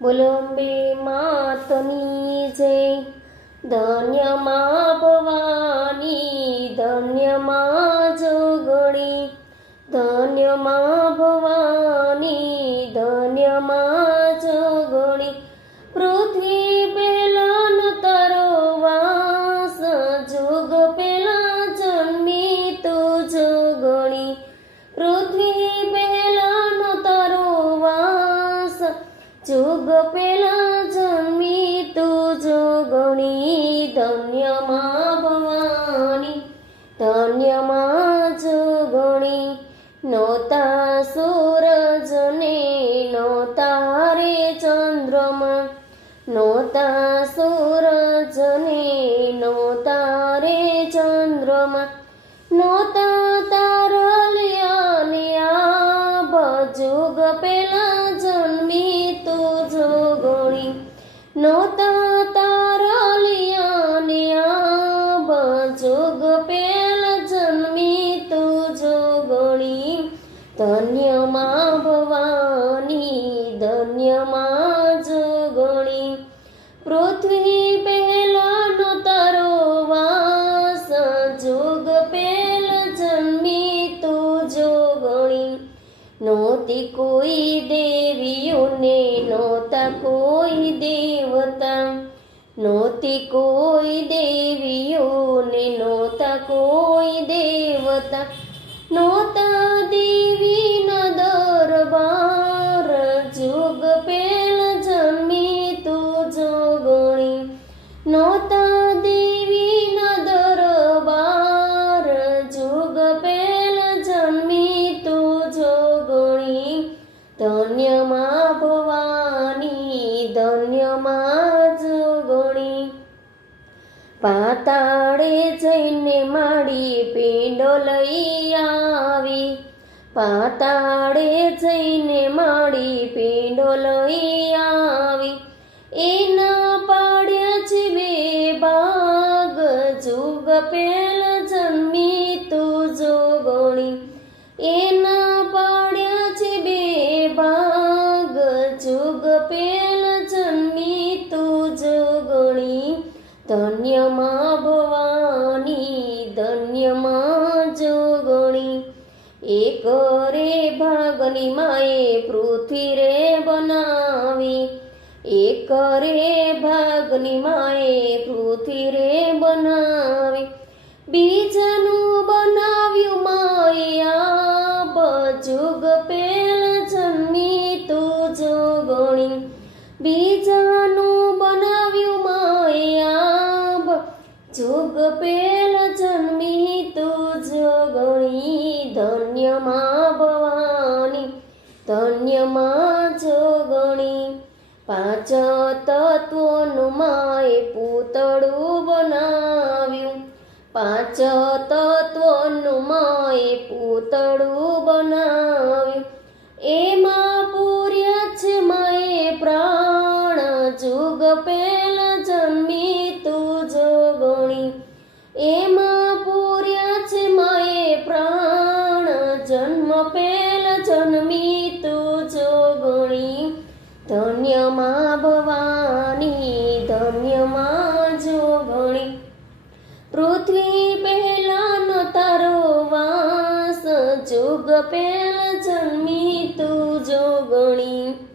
બોલંબે માતની જય ધન્યમાં ભવાની ધન્યમાં જોગણી ધન્યમાં ભવાની जुग पेला जन्मी तुझो गणी धन्य मा भवानी। धन्य माझो गणी नोता सूरजने नोता रे चंद्रमा। नोता सूरजने नोता रे चंद्रमा। नोता નોતા તારલિયાને આ ભજુગ પેલ જન્મી તું જોગણી ધન્યમાં ભવાની, ધન્યમાં જોગણી પૃથ્વી પહેલાનો તારો વાસ, જોગ પેલ જન્મી તું જોગણી નહોતી કોઈ દેવીઓને નહોતા કોઈ દેવતા નહોતી કોઈ દેવીઓને નહોતા કોઈ દેવતા નહોતા દેવીના જઈને પીંડો લઈ આવી. પાતાળે જઈને માડી પીંડો લઈ આવી. એના પાડ્યા છે બે ભાગ, જુગ પેલ જન્મી તું જોગણી. એના પાડ્યા છે બે ભાગ, જુગ પેલ ધન્યમાં જોગણી એક રે ભાગની માએ પૃથ્વી રે બનાવી. એક રે ભાગની માએ પૃથ્વી રે બનાવી. બીજાનું બનાવ્યું માયા બજુગ પેલ જન્મી તું જોગણી બીજાનું બનાવ્યું માયા જોગ પેલ પાંચ તત્વોનું માએ પૂતળું બનાવ્યું. પાંચ તત્વોનું માએ પૂતળું બનાવ્યું. એમાં પૂર્યા છે માએ પ્રાણ, જુગ પેલ ધન્યમાં ભવાની ધન્યમાં જોગણી પૃથ્વી પહેલાનો તારો વાસ જોગ પેલ જન્મી તું જોગણી